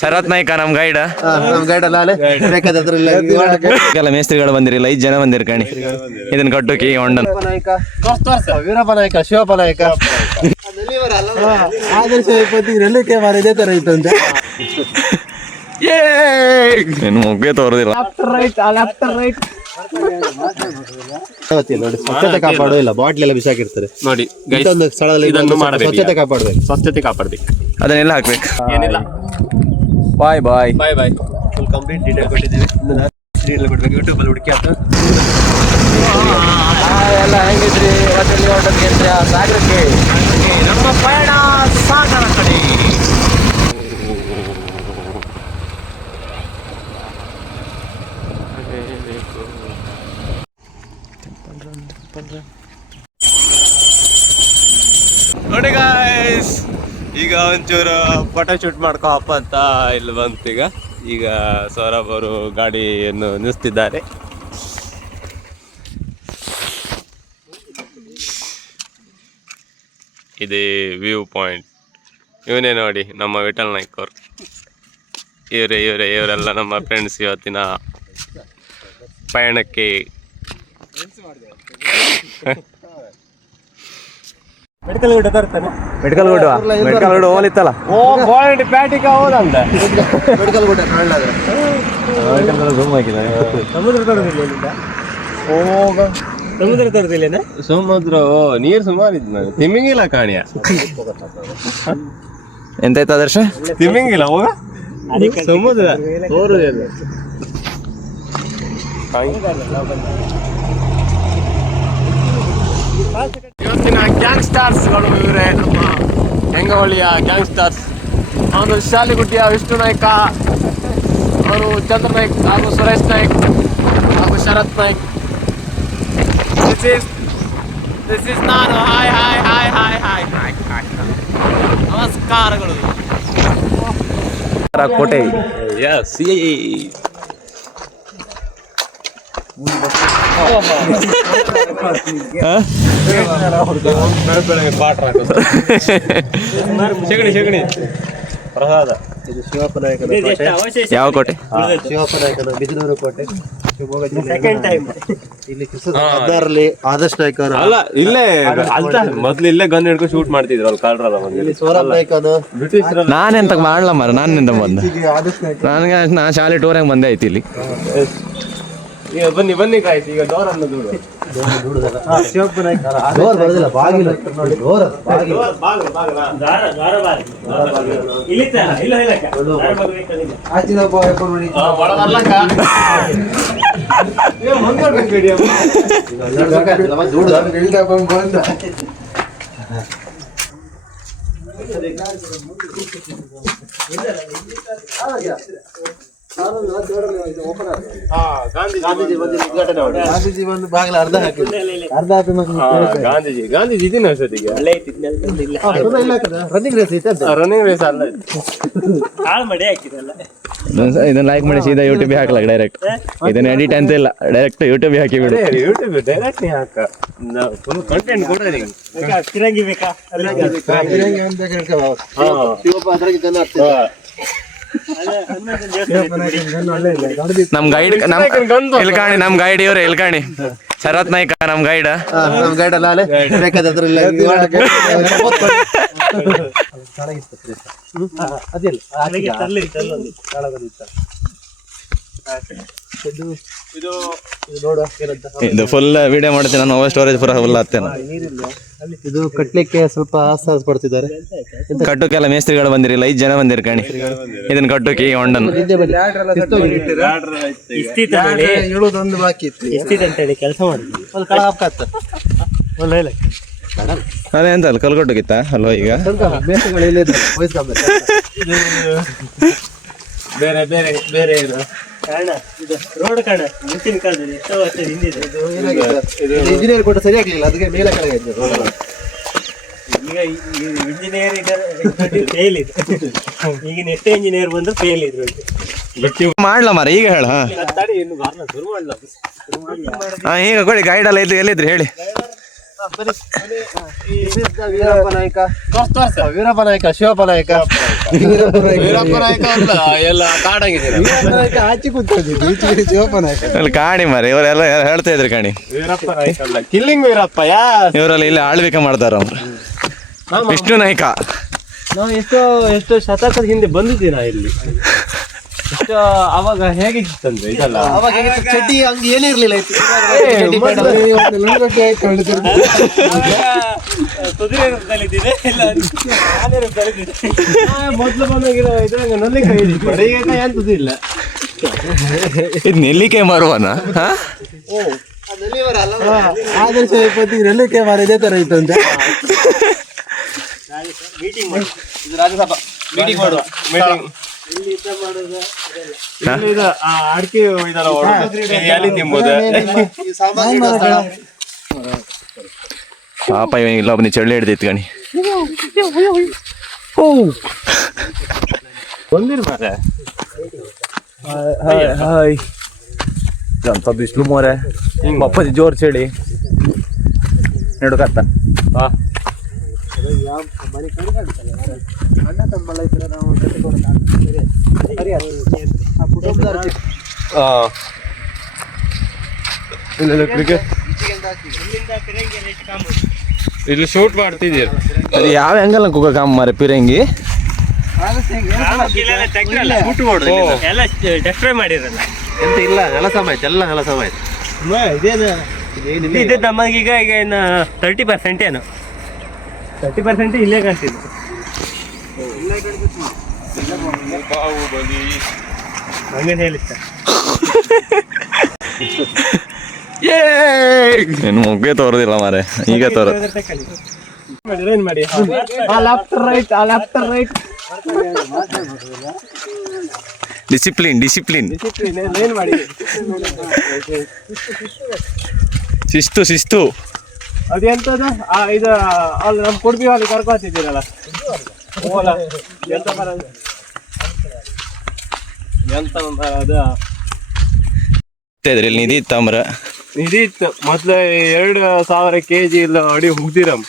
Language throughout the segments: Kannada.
ಶರತ್ ನಾಯ್ಕ ನಮ್ ಗೈಡ್ ಎಲ್ಲ ಮೇಸ್ತ್ರಿಗಳು ಬಂದಿರಿಲ್ಲ 5 ಜನ ಬಂದಿರ್ ಕಣಿ ಇದನ್ನ ಕಟ್ಟುಕಿ ಹೊಂಡನ್ ವೀರಪ್ಪ ನಾಯ್ಕ ಶಿವಪ್ಪ ನಾಯ್ಕ ಆದರ್ಶ ನೆಲ್ಲಿಕೆ ಮಾರ ಇದೇ ತರ ಇತ್ತು ಅಂತ ಮುಗ್ಗೆ ತೋರದಿಲ್ಲ ನೋಡಿ ಸ್ವಚ್ಛತೆ ಕಾಪಾಡೋದಿಲ್ಲ ಬಾಟ್ಲಿ ಎಲ್ಲ ಬಿಸಾಕಿರ್ತಾರೆ ನೋಡಿ ಒಂದು ಸ್ಥಳದಲ್ಲಿ ಸ್ವಚ್ಛತೆ ಕಾಪಾಡಬೇಕು ಸ್ವಚ್ಛತೆ ಕಾಪಾಡ್ಬೇಕು ಅದನ್ನೆಲ್ಲ ಹಾಕ್ಬೇಕು. ಏನಿಲ್ಲ ಬಾಯ್ ಬಾಯ್ ಬಾಯ್ ಬಾಯ್. ಫುಲ್ ಕಂಪ್ಲೀಟ್ ಡೀಟೇಲ್ ಕೊಟ್ಟಿದ್ದೀವಿ. ಡೀಟೇಲ್ ಕೊಡ್ಬೇಕು ಯೂಟ್ಯೂಬ್ ಅಲ್ಲಿ ಹುಡುಕಿ ಅಂತ ಎಲ್ಲ ಹೆಂಗಿದ್ರಿ ಇವತ್ತಲ್ಲಿ ಹೊರಟೋದ್ರಿ ಸಾಗರಕ್ಕೆ ನಮ್ಮ ಪಯಣ ಸಾಗರ ಕಡೆ. ನೋಡಿ ಗಾಯ್ಸ್ ಈಗ ಒಂಚೂರು ಫೋಟೋ ಶೂಟ್ ಮಾಡ್ಕೋಪ್ಪ ಅಂತ ಇಲ್ಲಿ ಬಂತು. ಈಗ ಸೌರಭ್ ಅವರು ಗಾಡಿಯನ್ನು ನಿಲ್ಲಿಸ್ತಿದ್ದಾರೆ. ಇದೇ ವ್ಯೂ ಪಾಯಿಂಟ್. ಇವನೇ ನೋಡಿ ನಮ್ಮ ವಿಠಲ್ ನಾಯ್ಕ ಅವರು. ಇವರೆಲ್ಲ ನಮ್ಮ ಫ್ರೆಂಡ್ಸ್ ಇವತ್ತಿನ ಪಯಣಕ್ಕೆ. ಮೆಡಿಕಲ್ ಗುಡ್ಡ ತರ್ತಾನೆ. ಮೆಡಿಕಲ್ ಗುಡ್ಡ ಹೋಲಿತ್ತಲ್ಲ ಪ್ಯಾಟಿಗೆ ಹೋದಂತ ಮೆಡಿಕಲ್ ಗುಡ್ಡ ಕಾಣಲಾದ್ರೆ ಸಮುದ್ರ ತರೋದಿಲ್ಲ. ಸಮುದ್ರ ತರೋದಿಲ್ಲ. ಸಮುದ್ರ ನೀರು ಸುಮಾರು ಇದ್ ನಾನು ತಿಮ್ಮಿಂಗಿಲ್ಲ ಕಾಣಿಯ ಎಂತಾಯ್ತು ಆದರ್ಶ ತಿಮ್ಮಿಂಗಿಲ್ಲ ಹೋಗ ಸಮುದ್ರ ತೋರುದಿಲ್ಲ. ಇವತ್ತಿನ ಗ್ಯಾಂಗ್ಸ್ಟಾರ್ಸ್ಗಳು ಇವರೇ, ನಮ್ಮ ಹೆಂಗವಳ್ಳಿಯ ಗ್ಯಾಂಗ್ಸ್ಟಾರ್ಸ್. ಅವನು ಶಾಲಿಗುಟ್ಟಿಯ ವಿಷ್ಣು ನಾಯ್ಕ, ಅವರು ಚಂದ್ರ ನಾಯ್ಕ್ ಹಾಗೂ ಸುರೇಶ್ ನಾಯ್ಕ್ ಹಾಗೂ ಶರತ್ ನಾಯ್ಕ್. ದಿಸ್ ಇಸ್ ನಾನು. Hi hi hi hi hi hi hi. ನಮಸ್ಕಾರಗಳು. ಕೋಟೆ ಯಸ್ ಶಗಣಿ ಪ್ರಸಾದ. ಇದು ಶಿವಪ್ಪ ನಾಯಕನ ಕೋಟೆ. ಯಾವ ಕೋಟೆ? ಶಿವಪ್ಪ ನಾಯಕನ ಬಿಜನೂರು ಕೋಟೆ, ಶಿವಮೊಗ್ಗ ಜಿಲ್ಲೆ. ಇಲ್ಲಿ 16ರಲ್ಲಿ ಆದರ್ಶ ನಾಯ್ಕ ಅವರು ಅಲ್ಲ ಇಲ್ಲೇ ಅಲ್ತ ಮೊದ್ಲು ಇಲ್ಲೇ ಗನ್ ಹಿಡ್ಕೊಂಡು ಶೂಟ್ ಮಾಡ್ತಿದ್ರು ಅಲ್ಲಿ ಕಾಲ್ರಲ್ಲ ಇಲ್ಲಿ ಸೌರಭ್ ನಾಯ್ಕನು ಬ್ರಿಟಿಷ್. ನಾನೆಂತ ಮಾಡ್ಲ ಮಾರ, ನಾನಿಂದ ಬಂದ ಆದರ್ಶ ನಾಯ್ಕ. ನನಗೆ ನಾ ಶಾಲೆ ಟೂರಾಗ ಬಂದೆ ಐತಿ ಇಲ್ಲಿ. ಈಗ ಬನ್ನಿ ಕಾಯ್ತು. ಈಗ ಡೋರ್ ಅನ್ನು ದೂಡು. ಶಿವಪ್ಪ ನಾಯ್ಕ ಡೋರ್ ಬರೋದಿಲ್ಲ, ಬಾಗಿಲು ನೋಡಿ. ಡೋರ್ ಬಾಗಿಲು ಆಚಿನ ನೋಡಿ. ಗಾಂಧೀಜಿ ಬಂದು ಬಾಗಿಲು ಅರ್ಧ ಗಾಂಧೀಜಿ ಇದೀನಿ ಅನ್ಸತ್ತಿಗೆ. ರನ್ನಿಂಗ್ ರೇಸ್ ಐತೆ. ರನ್ನಿಂಗ್ ರೇಸ್ ಅಲ್ಲ ಇದನ್ನ ಲೈಕ್ ಮಾಡಿ ಸೀದಾ ಯೂಟ್ಯೂಬ್ ಹಾಕ್ಲಾಕ ಡೈರೆಕ್ಟ್. ಇದನ್ನ ಎಡಿಟ್ ಅಂತ ಇಲ್ಲ, ಡೈರೆಕ್ಟ್ ಯೂಟ್ಯೂಬ್ ಹಾಕಿ ಬಿಡು. ಯೂಟ್ಯೂಬ್ ಡೈರೆಕ್ಟ್ ಹಾಕ. ಫುಲ್ ಕಂಟೆಂಟ್ ಕೊಡ್ರಿ. ಫಿರಂಗಿ ಬೇಕಾ? ಶಿವಪ್ಪ ಅದ್ರಾಗಿದ್ದಾನೆ ಆಗ್ತದೆ. ನಮ್ ಗೈಡ್ ಇಲ್ಕಾಣಿ, ನಮ್ ಗೈಡ್ ಇವ್ರೆ ಇಲ್ಕಾಣಿ ಶರತ್ ನಾಯ್ಕ ನಮ್ ಗೈಡ್. ನಮ್ ಗೈಡ್ ಅಲ್ಲ ಅಲ್ಲೇ ಬೇಕಾದ್ರೆ ಇದು ಫುಲ್ ವಿಡಿಯೋ ಮಾಡ್ತೀನಿ ನಾನು. ಸ್ಟೋರೇಜ್ ಪೂರ ಫುಲ್ ಆಗ್ತೇನೆ. ಇದು ಕಟ್ಲಿಕ್ಕೆ ಸ್ವಲ್ಪ ಆಸೆ ಪಡ್ತಿದ್ದಾರೆ. ಕಟ್ಟುಕೆಲ್ಲ ಮೇಸ್ತ್ರಿಗಳು ಬಂದಿರಿಲ್ಲ 5 ಜನ ಬಂದಿರ್ ಕಣಿ ಇದನ್ನ ಕಟ್ಟುಕಿ ಹೊಂಡನ್. ಹೇಳೋದೊಂದು ಬಾಕಿ ಇತ್ತು ಅಂತೇಳಿ ಕೆಲಸ ಮಾಡಿದ್ವಿ. ಒಂದು ಕಳ ಹಾಕ್ತ ಅದೇ ಎಂತ ಅಲ್ಲ ಕಲ್ಕೊಟ್ಟುಕಿತ್ತ ಅಲ್ವಾ? ಈಗ ಬೇರೆ ಬೇರೆ ಬೇರೆ ರೋಡ್ ಕಾಣ ಮುಂಚಿನ ಕಾಲದಲ್ಲಿ ಎಷ್ಟೋ ವರ್ಷ ಹಿಂದಿದೆ. ಇಂಜಿನಿಯರ್ ಕೊಟ್ಟು ಸರಿ ಆಗ್ಲಿಲ್ಲ, ಅದಕ್ಕೆ ಮೇಲೆ ಕೆಳಗೆ ರೋಡ್. ಈಗ ಇಂಜಿನಿಯರ್ ಫೇಲ್ ಇದೆ. ಈಗಿನ ಎಷ್ಟೇ ಇಂಜಿನಿಯರ್ ಬಂದ್ರು ಫೇಲ್ ಇದ್ರು. ಮಾಡ್ಲ ಮಾರ ಈಗ ಹೇಳ. ಶುರು ಮಾಡ್ಲ. ಈಗ ಕೊಡಿ ಗೈಡ್ ಎಲ್ಲ ಇದ್ದು ಎಲ್ಲಿದ್ರಿ ಹೇಳಿ. ವೀರಪ್ಪ ನಾಯಕ, ವೀರಪ್ಪ ನಾಯಕ, ಶಿವಪ್ಪ ನಾಯಕ, ವೀರಪ್ಪ ನಾಯಕ ಅಲ್ಲ, ಎಲ್ಲ ಕಾಡಾಗಿದ್ದೀರ. ಆಚೆ ಕೂತ್ಕೊಂಡಿದ್ದು ಶಿವಪ್ಪ ನಾಯಕ. ಅಲ್ಲಿ ಕಾಣಿ ಮಾರಿ ಇವರೆಲ್ಲ ಹೇಳ್ತಾ ಇದ್ರು ಕಾಣಿ. ವೀರಪ್ಪ ನಾಯಕ ಅಲ್ಲ, ಕಿಲ್ಲಿಂಗ್ ವೀರಪ್ಪ. ಇವರೆಲ್ಲ ಇಲ್ಲಿ ಆಳ್ವಿಕೆ ಮಾಡ್ತಾರ ಅವ್ರು. ವಿಷ್ಣು ನಾಯ್ಕ. ನಾವು ಎಷ್ಟೋ ಶತಕದ ಹಿಂದೆ ಬಂದಿದ್ದೀರಾ ಇಲ್ಲಿ. ಅವಾಗ ಹೇಗಿತ್ತಂದ್ರೆ ಇದೆಲ್ಲ ಅವಾಗ ಚಡ್ಡಿ ಹಂಗೆ ಏನೂ ಇರ್ಲಿಲ್ಲ. ಮೊದ್ಲು ಬಂದಾಗಿರೋ ಇದ್ರಂಗ ನಲ್ಲಿಕಾಯಿ ಎಂತದಿಲ್ಲ. ಇದು ನೆಲ್ಲಿಕಾಯಿ ಮಾರುವನ. ಆದರ್ಶ 20 ನೆಲ್ಲಿಕಾಯಿ ಮಾರ ಇದೇ ತರ ಇತ್ತು ಅಂತ. ರಾಜ್ಯಸಭಾ ಮೀಟಿಂಗ್ ಮಾಡುವ ಅಡಿಕೆ ಎಲ್ಲಿ ತಿಂಬೋದು. ಪಾಪ ಇವ ಇಲ್ಲೊಬ್ಬನಿ ಚಳ್ಳಿ ಹಿಡ್ದಿತ್ತು ಗಣಿ. ಬಂದಿರ್ ಮಾರ ಹಾಯ್ ಅಂತ ಬಿಸಿಲು ಮೋರೆ ಬಪ್ಪದಿ ಜೋರ್ ಚಳಿ ನಡುಕತ್ತ. ಇಲ್ಲಿ ಶೂಟ್ ಮಾಡ್ತಿದ್ದೀರ. ಅದು ಯಾವ ಆ್ಯಂಗಲ್ ಕುಕ್ಕ ಕಾಮ ಮಾರೆ ಪಿರಂಗಿ ಎಂತ ಇಲ್ಲ, ನೆಲ ಸಮಾಯ್ತು, ಎಲ್ಲ ನೆಲ ಸಮಾಯ್ತು. ಇದು ನಮಗೀಗ ಈಗ ಇನ್ನು 30% ಏನು 30% ಇಲ್ಲೇ ಕಾಣ್ತಿದ್ದು. ಹಂಗೇನು ಹೇಳಿಸ್ತ ಏನು ಮುಗ್ಗೆ ತೋರದಿಲ್ಲ ಮಾರೆ, ಈಗ ತೋರ. ಏನ್ ಮಾಡಿ ಡಿಸಿಪ್ಲಿನ್ ಡಿಸಿಪ್ಲಿನ್ ಏನ್ ಮಾಡಿ ಶಿಸ್ತು ಶಿಸ್ತು. ಅದೆಂತದ ಇದು ಅಲ್ಲಿ ನಮ್ ಕುಡ್ಬಿ ಅಲ್ಲಿ ಕರ್ಕೊತಿದ್ದೀರಲ್ಲ ಓಲ ಎಂತ ಬರೋದು ಎಂತ ಅದು ಇದ್ರಿ ನಿಧಿ ತಾಮ್ರ ನಿಧಿ ಇತ್ತು ಮೊದ್ಲು 2,000 kg ಇಲ್ಲ ಅಡಿ ಹುಗ್ದಿರಮ್.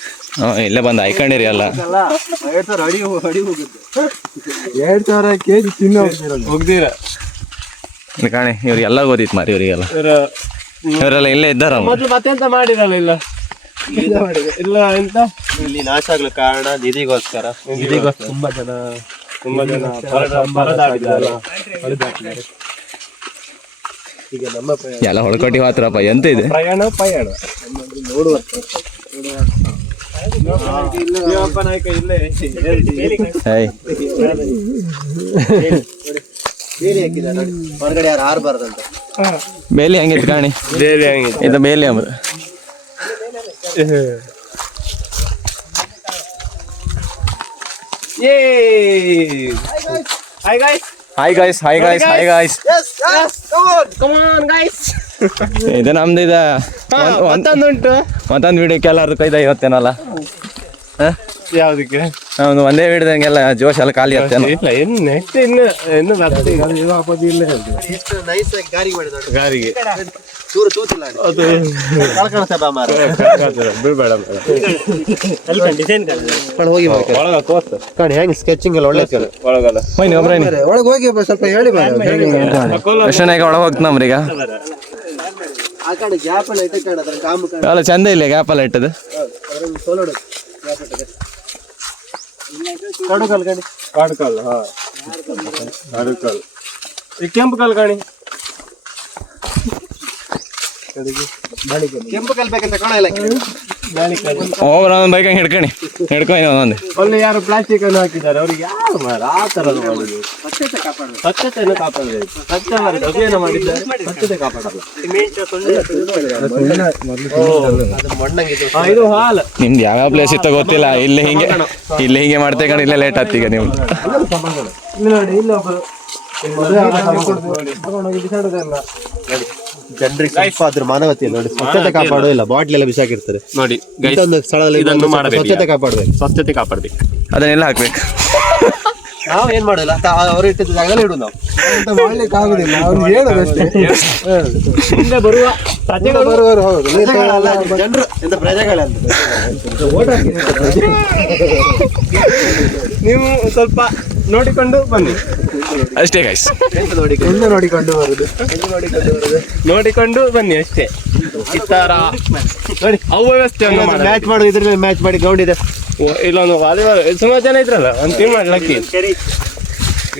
ಇಲ್ಲೇ ಬಂದು ಆಯ್ಕೊಂಡಿರಿ ಅಲ್ಲ. 2,000 ಅಡಿ ಹೋಗಿದ್ದು, 2,000 kg ತಿನ್ನೋ ಹುಗ್ದಿರ ಕಾಣಿ ಇವ್ರಿಗೆಲ್ಲ ಗೊತ್ತಿತ್ತು ಮಾರಿ ಇವರಿಗೆಲ್ಲ. ಇವರೆಲ್ಲ ಇಲ್ಲೇ ಇದ್ದಾರ. ಮೊದ್ಲು ಮತ್ತೆಂತ ಮಾಡಿರಲ್ಲ ಇಲ್ಲ ಇಲ್ಲ ಎಂತ ಇಲ್ಲಿ ನಾಶ ಆಗ್ಲಿಕ್ಕೆ ಕಾರಣ ನಿಧಿಗೋಸ್ಕರ. ತುಂಬಾ ಜನ ಹೊರದಾಡಿದ್ದಾರೆ. ಈಗ ನಮ್ಮ ಎಲ್ಲ ಹೊಳ್ಕೊಟ್ಟಿ ಮಾತ್ರಪ್ಪ ಎಂತ ಇದೆ ಪ್ರಯಾಣ ನೋಡುವ ಶಿವಪ್ಪ ನಾಯಕ ಇಲ್ಲೇ ಏಯ್ ಬೇರೆ ಹಾಕಿದ್ದಾರೆ ನೋಡಿ, ಹೊರಗಡೆ ಯಾರು ಆರ್ಬಾರ್ದಂತ. ಬೇಲಿ ಹೆಂಗಿತ್ತು ಕಾಣಿ. ಬೇರೆ ಹಂಗೆ ಇದು ಬೇಲಿ ಅಂಬ. Hi guys. Hi guys hi guys hi guys. Come on guys. ಇದು ನಮ್ದು ಇದು ಮತ್ತೊಂದು ವಿಡಿಯೋಕ್ಕೆ ಎಲ್ಲಾರು ಕೈದ ಇವತ್ತೇನಲ್ಲ. ಯಾವ್ದಕ್ಕೆ ಒಂದು ಒಂದೇ ವಿಡಿಯೋದಂಗೆಲ್ಲ ಜೋಶ್ ಎಲ್ಲ ಖಾಲಿ ಆಗ್ತೇನೆ. ಇಲ್ಲ ಇನ್ನು ನೆಕ್ಸ್ಟ್ ಇನ್ನು ಬರ್ತದೆ ಹಾಕೋದು ಇಲ್ಲ ಎಷ್ಟು ನೈಸ್ ಆಗಿ ಗಾರಿಗೆ ಮಾಡಿದ ನೋಡಿ. ಗಾರಿಗೆ ಚೂರು ತೂತಿಲ್ಲ ಅದು ಕಳ್ಕಣ ಸಭಾ ಮಾರ ಬೀಳ್ಬೇಡ ಡಿಸೈನ್ ಹೋಗಿ ಒಳಗ ತೋರ್ಸ ಕಾಣಿ ಹೆಂಗ್ ಸ್ಕೆಚಿಂಗ್ ಎಲ್ಲ ಒಳ್ಳೆ ಒಳಗಲ್ಲ ಹೋಯ್ನಿ ಒಬ್ರೇನಿ ಒಳಗೆ ಹೋಗಿ ಸ್ವಲ್ಪ ಹೇಳಿ ಕೃಷ್ಣನಾಗ ಒಳಗೆ ಹೋಗ್ತನಮ್ರಿ ಈಗ. ಆ ಕಡೆ ಗ್ಯಾಪ್ ಎಲ್ಲ ಇಟ್ಟ ಕಾಣ ಅದ್ರ ಕಾಮು ಕಾಣ ಎಲ್ಲ ಚಂದ ಇಲ್ಲ ಗ್ಯಾಪ್ ಎಲ್ಲ ಇಟ್ಟದು. ಅದ್ರಲ್ಲಿ ಸೋಲೋಡು ಗ್ಯಾಪ್ ಇಟ್ಟದೆ ಕಡು ಕಲ್ ಕಾಣಿ ಕಾಡ್ಕಲ್ ಕಾಡ್ಕಲ್ ಈ ಕೆಂಪು ಕಲ್ ಕಾಣಿ ಕೆಂಪು ಕಲ್ ಬೇಕಂತ ಕಾಣ ಇಲ್ಲ ಒಬ್ಬರ ಒಂದು ಬೈಕ್ ಹಂಗೆ ಹಿಡ್ಕೊಂಡು ಒಂದೊಂದು. ಅಲ್ಲಿ ಯಾರು ಪ್ಲಾಸ್ಟಿಕ್ ಅನ್ನು ಹಾಕಿದ್ದಾರೆ ಅವ್ರಿಗೆ ಯಾರು ಮಾರ ಆ ತರದ ಮಾಡುದು. ಸ್ವಚ್ಛತೆಯನ್ನು ಕಾಪಾಡಬೇಕು. ಸ್ವಚ್ಛ ಮಾಡಿದ್ದು ಅಭಿಯಾನ ಮಾಡಿದ್ದಾರೆ, ಸ್ವಚ್ಛತೆ ಕಾಪಾಡಲ್ಲ. ಇದು ಹಾಲ್ ನಿಮ್ದು ಯಾವ ಪ್ಲೇಸ್ ಇತ್ತ ಗೊತ್ತಿಲ್ಲ. ಇಲ್ಲಿ ಹಿಂಗೆ ಮಾಡ್ತೇ ಕಣ. ಇಲ್ಲೇ ಲೇಟ್ ಆಗ್ತೀಗ ನೀವು. ಇಲ್ಲಿ ನೋಡಿ ಇಲ್ಲಿ ಒಬ್ಬರು ಜನರಿಗೆ ಸ್ವಲ್ಪ ಅದ್ರ ಮಾನವತೆ ನೋಡಿ, ಸ್ವಚ್ಛತೆ ಕಾಪಾಡೋದಿಲ್ಲ. ಬಾಟ್ಲಿ ಎಲ್ಲ ಬಿಸಾಕಿರ್ತಾರೆ ನೋಡಿ ಇಂಥೊಂದು ಸ್ಥಳದಲ್ಲಿ ಇದನ್ನು ಮಾಡಬೇಕು. ಸ್ವಚ್ಛತೆ ಕಾಪಾಡಬೇಕು. ಸ್ವಚ್ಛತೆ ಕಾಪಾಡ್ಬೇಕು. ಅದನ್ನೆಲ್ಲ ಹಾಕ್ಬೇಕು. ನಾವು ಏನ್ ಮಾಡೋದಿಲ್ಲ ಅವರು ಇಟ್ಟಿದ್ದ ಜಾಗದಲ್ಲಿ ಇಡುದು ನಾವು ಅಂತ ಮಾಡ್ಲಿಕ್ಕೆ ಆಗುದಿಲ್ಲ ಅವ್ರು ಹೇಳೋದಷ್ಟೇ ಹಿಂದೆ ಬರುವ ಪ್ರಜೆಗಳು ಬರುವವರು ಹೌದು ಜನರು ಎಂತ ಪ್ರಜೆಗಳಂತ ನೀವು ಸ್ವಲ್ಪ ನೋಡಿಕೊಂಡು ಬನ್ನಿ ಅಷ್ಟೇ ಗೈಸ್. ಹೆಣ್ಣು ನೋಡಿಕೊಂಡು ಬರುದು ನೋಡಿಕೊಂಡು ಬನ್ನಿ ಅಷ್ಟೇ. ಈ ತರ ನೋಡಿ ಅವ್ಯವಸ್ಥೆಯನ್ನು ಮ್ಯಾಚ್ ಮಾಡೋದು ಇದ್ರಲ್ಲಿ ಮ್ಯಾಚ್ ಮಾಡಿ ಗ್ರೌಂಡ್ ಇದೆ. ಇಲ್ಲೊಂದು ವಾಲಿಬಾಲ್ ಸುಮಾರು ಜನ ಇದ್ರಲ್ಲ ಒಂದು ಟೀಮ್ ಮಾಡ್ಲಕ್ಕೆ.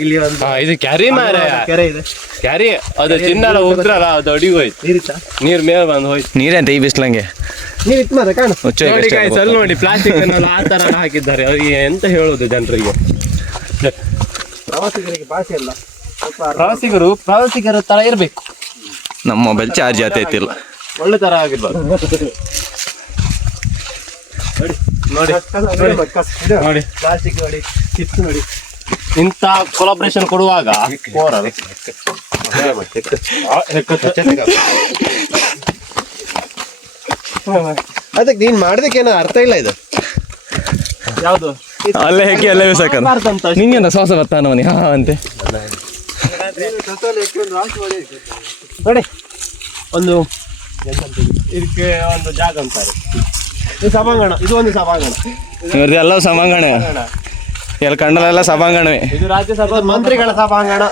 ಇಲ್ಲಿ ಒಂದು ಇದು ಕ್ಯಾರಿ ಮಾರ ಕೆರೆ ಇದೆ. ಕ್ಯಾರಿ ಅದು ಚಿನ್ನಲ್ಲ ಉದ್ರಲ್ಲ ಅದು ಅಡಿಗೆ ಹೋಯ್ತು. ನೀರಿತ್ತಾ ನೀರ್ ಮೇಲೆ ಬಂದು ಹೋಯ್ತು. ನೀರೆಂತ ಈ ಬಿಸ್ಲಂಗೆ ನೀರಿತ್ತು ಮಾರ ಕಾಣು. ನೋಡಿ guys, ಅಲ್ಲಿ ನೋಡಿ ಪ್ಲಾಸ್ಟಿಕ್ ಆ ತರ ಹಾಕಿದ್ದಾರೆ. ಅವ್ರಿಗೆ ಎಂತ ಹೇಳುದು ಜನರಿಗೆ? ಪ್ರವಾಸಿಗರಿಗೆ ಭಾಷೆ ಇಲ್ಲ. ಪ್ರವಾಸಿಗರ ತರ ಇರ್ಬೇಕು. ನಮ್ಮ ಮೊಬೈಲ್ ಚಾರ್ಜ್ ಆಗ್ತೈತಿಲ್ಲ. ಒಳ್ಳೆ ತರ ಆಗಿರ್ಬಾರ್ದು. ನೋಡಿ ನೋಡಿ ಪ್ಲಾಸ್ಟಿಕ್ ನೋಡಿ, ಚಿಪ್ಸ್ ನೋಡಿ. ಇಂಥ ಕೊಲಾಬ್ರೇಷನ್ ಕೊಡುವಾಗ ಅದಕ್ಕೆ ನೀನ್ ಮಾಡೋದಕ್ಕೆ ಏನೋ ಅರ್ಥ ಇಲ್ಲ ಇದು. ಯಾವ್ದು ಅಲ್ಲೇ ಹೇಗೆ ಎಲ್ಲ ಸಾಕಂತ ನಿಂಗೆ ಶ್ವಾಸ ಬರ್ತಾನ ಅವನಿಗೆ ಹಾ ಅಂತೆ. ನೋಡಿ ಒಂದು ಇದಕ್ಕೆ ಒಂದು ಜಾಗ ಅಂತಾರೆ. ಇದು ಸಭಾಂಗಣ. ಇದು ಒಂದು ಸಭಾಂಗಣ. ಇವ್ರದ್ದೆಲ್ಲ ಸಭಾಂಗಣ, ಎಲ್ಲ ಕಂಡಲೆಲ್ಲ ಸಭಾಂಗಣವೇ. ಇದು ರಾಜ್ಯಸಭಾ ಮಂತ್ರಿಗಳ ಸಭಾಂಗಣ.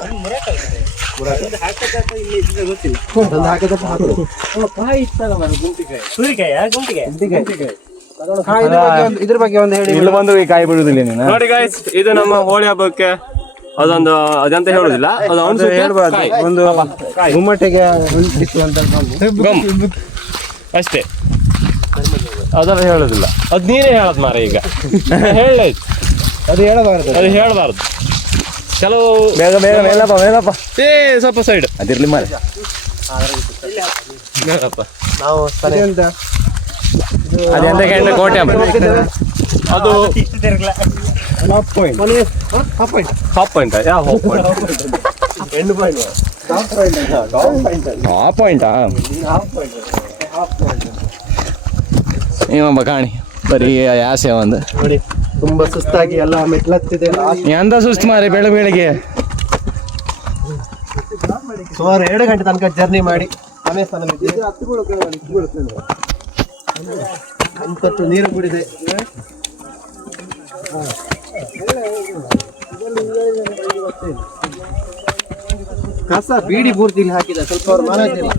ಇದ್ರ ಬಗ್ಗೆ ಒಂದು ಹೇಳಿ. ಇಲ್ಲಿ ಬಂದು ಈ ಕಾಯಿ ಬಿಡುದಿಲ್ಲ ನೀನು. ನೋಡಿ ಗೈಸ್, ಇದು ನಮ್ಮ ಹೋಳಿ ಹಬ್ಬಕ್ಕೆ ಅದೊಂದು ಅದಂತ ಹೇಳುದಿಲ್ಲ, ಅದು ಹೇಳ್ಬಾರ್ದು. ಒಂದು ಗುಮ್ಮಟೆಗೆ ಗಮ್ ಅಷ್ಟೇ, ಅದೆಲ್ಲ ಹೇಳುದಿಲ್ಲ. ಅದ್ ನೀನೇ ಹೇಳದ್ ಮಾರ ಈಗ. ಹೇಳಾಯ್ತು, ಅದು ಹೇಳಬಾರದು. ಅದು ಹೇಳ್ಬಾರ್ದು. ಕೆಲವು ಬೇಗ ಬೇಗ ಮೇಲಪ್ಪ ಮೇಲಪ್ಪ. ಸ್ವಲ್ಪ ಸೈಡ್ ಅದಿರ್ಲಿ ಮಾರ. ಮೇಲಪ್ಪ. ನಾವು ಅಂತ ಅದೆಂತ ಕೇಳಿದ್ರೆ ಕೋಟೆ ಅದು ಹಾಫ್ ಪಾಯಿಂಟ್ ಹಾಫ್ ಪಾಯಿಂಟ್. ಯಾವ ಹಾಫ್ ಪಾಯಿಂಟ್? End point. ಆ ಪಾಯಿಂಟಾ? ಏನಪ್ಪ ಕಾಣಿ ಬರೀ ಯಾಸೆ ಒಂದು. ನೋಡಿ ತುಂಬಾ ಸುಸ್ತಾಗಿ ಎಲ್ಲ ಮೆಟ್ಲತ್ತಿದೆ. ಎಂತ ಸುಸ್ತು ಮಾರಿ ಬೆಳಗ್ಗೆ ಸುಮಾರು 2 ಗಂಟೆ ತನಕ ಜರ್ನಿ ಮಾಡಿ ಮನೆ ಸ್ಥಾನ ಅಂತಟ್ಟು ನೀರು ಕುಡಿದೆ. ಕಸ ಬೀಡಿ ಪೂರ್ತಿ ಇಲ್ಲಿ ಹಾಕಿದ. ಸ್ವಲ್ಪ ಅವ್ರು ಮನಸ್ಸಿಲ್ಲ.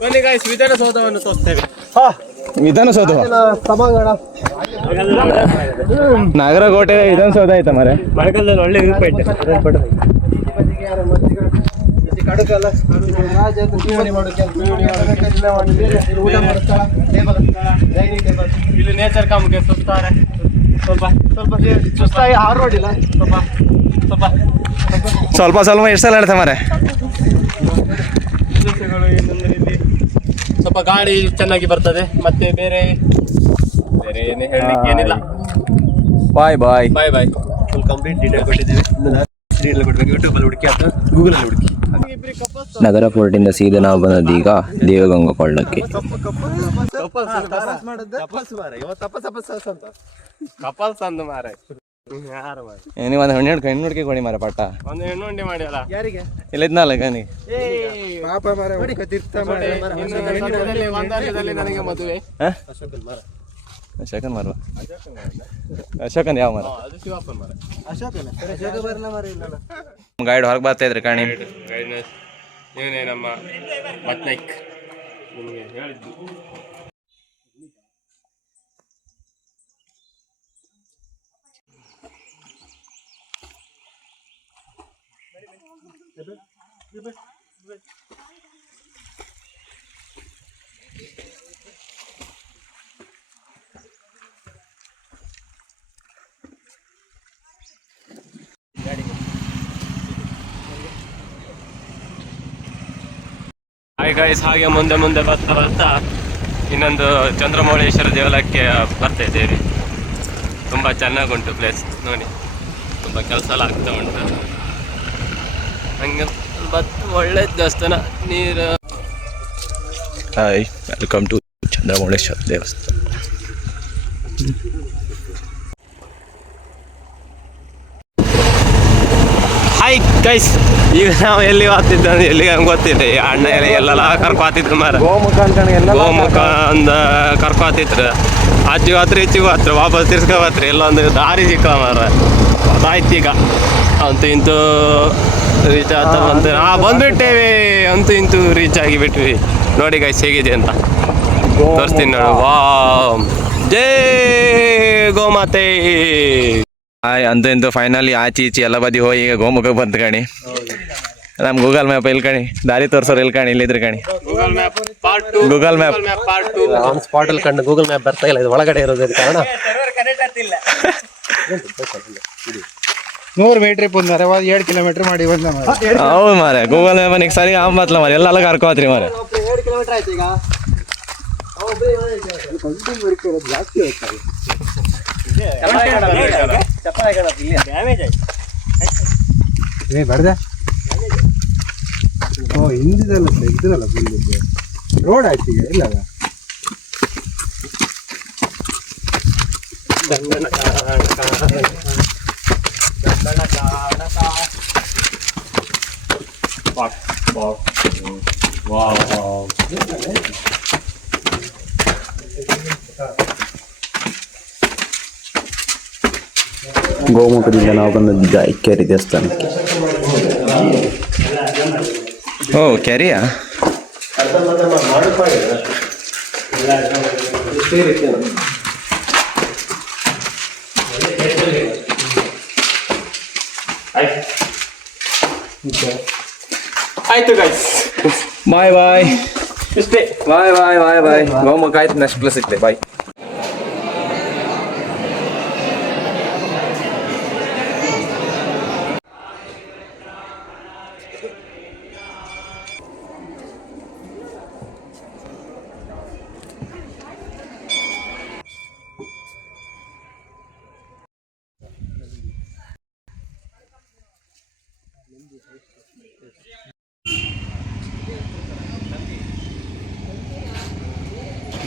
ಬನ್ನಿ ಗಾಯ್ಸ್, ವಿಧಾನಸೌಧವನ್ನು ತೋರಿಸ್ತೇವೆ. ವಿಧಾನಸೌಧ ಸಭಾಂಗಣ ನಾಗರಕೋಟೆ ವಿಧಾನಸೌಧ ಆಯ್ತಾ ಮಾರೆ. ಮಳೆಗಾಲದಲ್ಲಿ ಒಳ್ಳೆ ವ್ಯೂ ಪಾಯಿಂಟ್. ಕಡುಕಲ್ಲ ರಾಜ ಟಿವಣಿ ಮಾಡೋಕೆ ಊಟ ಮಾಡೋ ಸ್ಥಳ, ಟೇಬಲ್, ಡೈನಿಂಗ್ ಟೇಬಲ್. ಇಲ್ಲಿ ನೇಚರ್ ಕಾಮಕ್ಕೆ ಸುತ್ತಾರೆ. ಸ್ವಲ್ಪ ಸ್ವಲ್ಪ ಸುಸ್ತಾಗಿ ಹಾರೋಡಿಲ್ಲ. ಸ್ವಲ್ಪ ಸ್ವಲ್ಪ ಸ್ವಲ್ಪ ಸ್ವಲ್ಪ ಎಷ್ಟು ಸಲ ಆಡ್ತಾ ಮಾರೆ. ಪ್ರದೇಶಗಳು ಏನಂದ್ರೆ ಇಲ್ಲಿ ಸ್ವಲ್ಪ ಗಾಳಿ ಚೆನ್ನಾಗಿ ಬರ್ತದೆ. ಮತ್ತೆ ಬೇರೆ ಏನೇ ಹೇಳಲಿಕ್ಕೆ ಏನಿಲ್ಲ. ಬಾಯ್ ಬಾಯ್ ಬಾಯ್ ಬಾಯ್. ಫುಲ್ ಕಂಪ್ಲೀಟ್ ಡೀಟೇಲ್ ಕೊಟ್ಟಿದ್ದೇವೆ. ಡೀಟೇಲ್ ಕೊಡ್ಬೇಕು. ಯೂಟ್ಯೂಬಲ್ಲಿ ಹುಡುಕಿ ಅಥವಾ ಗೂಗಲಲ್ಲಿ ಹುಡುಕಿ. ನಗರ ಫೋರ್ಟಿಂದ ಸೀದಾ ನಾವು ಬಂದದ್ದೀಗ ದೇವಗಂಗಾ ಕೊಳ್ಳಕ್ಕೆ. ಕಪಲ್ಸ್ ಅಂದು ಮಾರ. ಯಾರು ಮಾರ? ನೀವು ಒಂದು ಹೆಣ್ಣು ಹುಡುಕಿ ಕೊಡಿ ಮಾರ ಪಟ್ಟ. ಒಂದು ಹೆಣ್ಣು ಉಂಡೆ ಮಾಡಿ ಅಲ್ಲ. ಯಾರಿಗೆ? ಇಲ್ಲ ಇದ್ನಲ್ಲ ಕನಿ ಪಾಪ ಮಾರ ತೀರ್ಥ ಮಾಡಿ ನನಗೆ ಮದುವೆ. ಅಶೋಕನ್ ಮಾರುವ. ಅಶೋಕನ್ ಯಾವ ಮರ? ಅದು ಶಿವಪ್ಪನ ಮರ. ಗೈಡ್ ಹೊರಗೆ ಬರ್ತಾ ಇದ್ರಿ ಕಾಣಿ. ಇವನೇ ನಮ್ಮ ಬಟ್ನೈಕ್. ನಿಮಗೆ ಹೇಳಿದ್ದು ಹಾಯ್ ಗಾಯ್ಸ್, ಹಾಗೆ ಮುಂದೆ ಮುಂದೆ ಬರ್ತಾ ಬರ್ತಾ ಇನ್ನೊಂದು ಚಂದ್ರಮೌಳೇಶ್ವರ ದೇವಾಲಯಕ್ಕೆ ಬರ್ತಾ ಇದ್ದೇವೆ. ತುಂಬ ಚೆನ್ನಾಗುಂಟು ಪ್ಲೇಸ್ ನೋಡಿ. ತುಂಬ ಕೆಲಸ ಎಲ್ಲ ಆಗ್ತಾ ಉಂಟು. ಹಂಗೆ ಒಳ್ಳೆ ದೇವಸ್ಥಾನ. ನೀರು. ಹಾಯ್, ವೆಲ್ಕಮ್ ಟು ಚಂದ್ರಮೌಳೇಶ್ವರ ದೇವಸ್ಥಾನ. ಹಾಯ್ ಗೈಸ್, ಈಗ ನಾವು ಎಲ್ಲಿ ಹೋಗ್ತಿದ್ದ ಎಲ್ಲಿ ಗೊತ್ತಿದೆ ಅಣ್ಣ ಎಲ್ಲೆಲ್ಲ ಕರ್ಕೋತಿದ್ರು ಮಾರ. ಗೋಮುಖ ಅಂದ ಕರ್ಕೋತಿದ್ರು. ಆಚೆಗೂ ಹತ್ರ ಈಚೆಗೂ ಹತ್ರ ವಾಪಸ್ ತಿರ್ಸ್ಕೊ ಹತ್ರ ಎಲ್ಲ ಒಂದು ದಾರಿ ಸಿಕ್ಕ ಮಾರ. ಅದಾಯ್ತು ಈಗ ಅಂತೂ ಇಂತೂ ರೀಚ್ ಆಗ್ತಾ ಬಂದ್ಬಿಟ್ಟೇವಿ. ಅಂತೂ ಇಂತೂ ರೀಚ್ ಆಗಿಬಿಟ್ವಿ. ನೋಡಿ ಗೈಸ್ ಹೇಗಿದೆ ಅಂತ ತೋರಿಸ್ತೀನಿ ನೋಡು. ವಾ ಜೈ ಗೋಮಾತೆ. ಅಂತೂ ಇಂತೂ ಫೈನಲಿ ಆಚೆ ಈಚೆ ಎಲ್ಲ ಬದಿ ಹೋಗಿ ಈಗ ಗೋಮುಖಕ್ಕೆ ಬಂತು ಕಣಿ. ನಮ್ ಗೂಗಲ್ ಮ್ಯಾಪ್ ಎಲ್ಲಿ ಕಣಿ, ದಾರಿ ತೋರ್ಸೋರು ಎಲ್ಲಿ ಕಣಿ, ಇಲ್ಲಿದ್ರು ಕಣಿ ಗೂಗಲ್ ಮ್ಯಾಪ್. ಆನ್ ಸ್ಪಾಟ್ ಅಲ್ಲಿ ಕಂಡು ಗೂಗಲ್ ಮ್ಯಾಪ್ ಬರ್ತಾ ಇಲ್ಲ, ಇದು ಒಳಗಡೆ ಇರೋದ್ರ ಕಾರಣ 100 ಮೀಟರ್ ಬಂದಾರೆ 7 ಕಿಲೋಮೀಟರ್ ಮಾಡಿ ಬಂದ ಹೌದು ಮಾರೆ, ಗೂಗಲ್ ಮ್ಯಾಪ್ ನಿಗೆ ಸರಿ ಆಂಬತ್ಲ ಮಾರೆ, ಎಲ್ಲ ಕರ್ಕೋತ್ರಿ ಮಾರೆ. 7 ಕಿಲೋಮೀಟರ್ ಆಯ್ತು ಈಗ. ಜಾಸ್ತಿ ಹೋಗ್ತಾರೆ ಬರ್ದೆ. ಓ ಹಿಂದಿದಲ್ಲ ಇದ್ದಲ್ಲ ಬಂದಿದ್ದು ರೋಡ್ ಆಯ್ತು ಈಗ ಇಲ್ಲ. ಗೋಮುಖದಿಂದ ನಾವು ಬಂದದ್ದು ಇಕ್ಕೇರಿ ದೇವಸ್ಥಾನಕ್ಕೆ. ಓ ಕ್ಯಾರಿಯಾ ಆಯ್ತು ಗೈಸ್, ಬಾಯ್ ಬಾಯ್. ಇಷ್ಟೇ, ಬಾಯ್ ಬಾಯ್ ಬಾಯ್ ಬಾಯ್. ಗೋಮುಖ ಆಯ್ತು, ನೆಕ್ಸ್ಟ್ ಪ್ಲೇಸ್ ಇಟ್ಟೆ. ಬಾಯ್.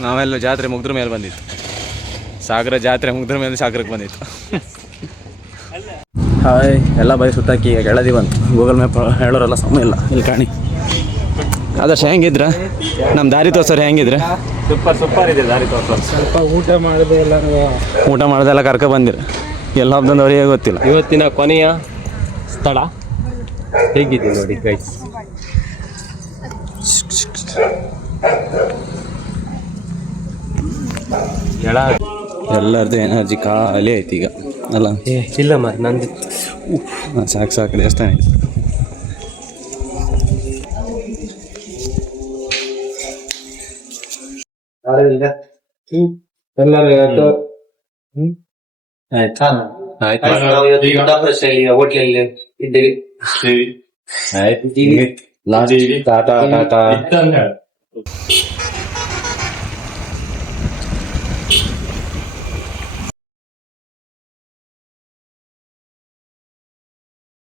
ನಾವೆಲ್ಲ ಜಾತ್ರೆ ಮುಗ್ದ್ರ ಮೇಲೆ ಬಂದಿತ್ತು. ಸಾಗರ ಜಾತ್ರೆ ಮುಗ್ದ್ರ ಮೇಲೆ ಸಾಗರಕ್ಕೆ ಬಂದಿತ್ತು. ಹಾಯ್, ಎಲ್ಲ ಬರೀ ಸುತ್ತಾಕಿ ಈಗ ಕೆಳದಿ ಬಂತು. ಗೂಗಲ್ ಮ್ಯಾಪ್ ಹೇಳೋರೆಲ್ಲ ಸಮಯ ಇಲ್ಲ ಇಲ್ಲಿ ಕಾಣಿ. ಆದರ್ಶ ಹೆಂಗಿದ್ರ ನಮ್ಮ ದಾರಿ ತೋರ್ಸೋರು ಹೆಂಗಿದ್ರೆ? ಸೂಪರ್ ಇದೆ ದಾರಿ ತೋರ್ಸೋರು. ಸ್ವಲ್ಪ ಊಟ ಮಾಡ್ದೆಲ್ಲ ಕರ್ಕೊ ಬಂದಿರ. ಎಲ್ಲ ಹಬ್ಬದಂದು ಅವರಿಗೆ ಗೊತ್ತಿಲ್ಲ. ಇವತ್ತಿನ ಕೊನೆಯ ಸ್ಥಳ ಹೇಗಿದೆ ನೋಡಿ ಗೈಸ್. ಎಲ್ಲರದ್ದು ಎನರ್ಜಿ ಖಾಲಿ ಆಯ್ತು ಈಗ ಅಲ್ಲ? ಇಲ್ಲ ಮಾರೆ ನಂದು ಸಾಕು ದೇವಸ್ಥಾನ ಇದೆ. ಹೋಟ್ಲಲ್ಲಿ